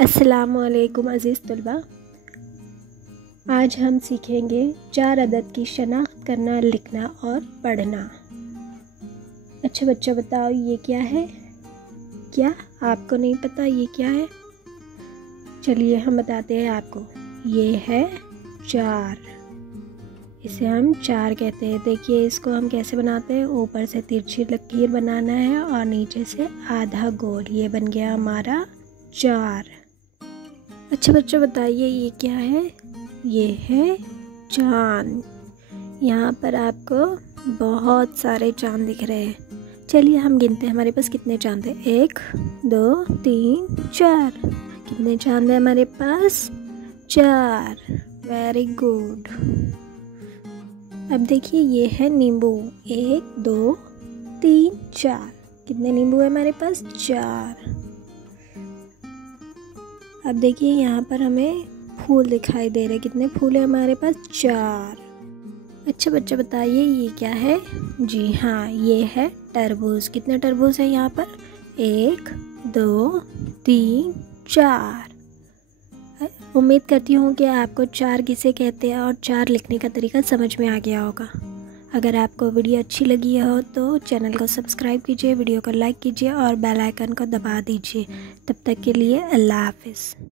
अस्सलामुअलैकुम अज़ीज़ तलबा। आज हम सीखेंगे 4 अदद की शनाख्त करना, लिखना और पढ़ना। अच्छा बच्चा बताओ ये क्या है? क्या आपको नहीं पता ये क्या है? चलिए हम बताते हैं आपको। ये है 4, इसे हम 4 कहते हैं। देखिए इसको हम कैसे बनाते हैं। ऊपर से तिरछी लकीर बनाना है और नीचे से आधा गोल। ये बन गया हमारा 4। अच्छा बच्चा बताइए ये क्या है? ये है चाँद। यहाँ पर आपको बहुत सारे चाँद दिख रहे हैं। चलिए हम गिनते हैं हमारे पास कितने चाँद हैं। 1 2 3 4। कितने चाँद हैं हमारे पास? 4। Very good. अब देखिए ये है नींबू। 1 2 3 4। कितने नींबू है हमारे पास? 4। अब देखिए यहाँ पर हमें फूल दिखाई दे रहे। कितने फूल है हमारे पास? 4। अच्छा बच्चा बताइए ये क्या है? जी हाँ ये है तरबूज। कितने तरबूज है यहाँ पर? 1 2 3 4। उम्मीद करती हूँ कि आपको 4 किसे कहते हैं और 4 लिखने का तरीका समझ में आ गया होगा। अगर आपको वीडियो अच्छी लगी हो तो चैनल को सब्सक्राइब कीजिए, वीडियो को लाइक कीजिए और बेल आइकन को दबा दीजिए। तब तक के लिए अल्लाह हाफ़िज़।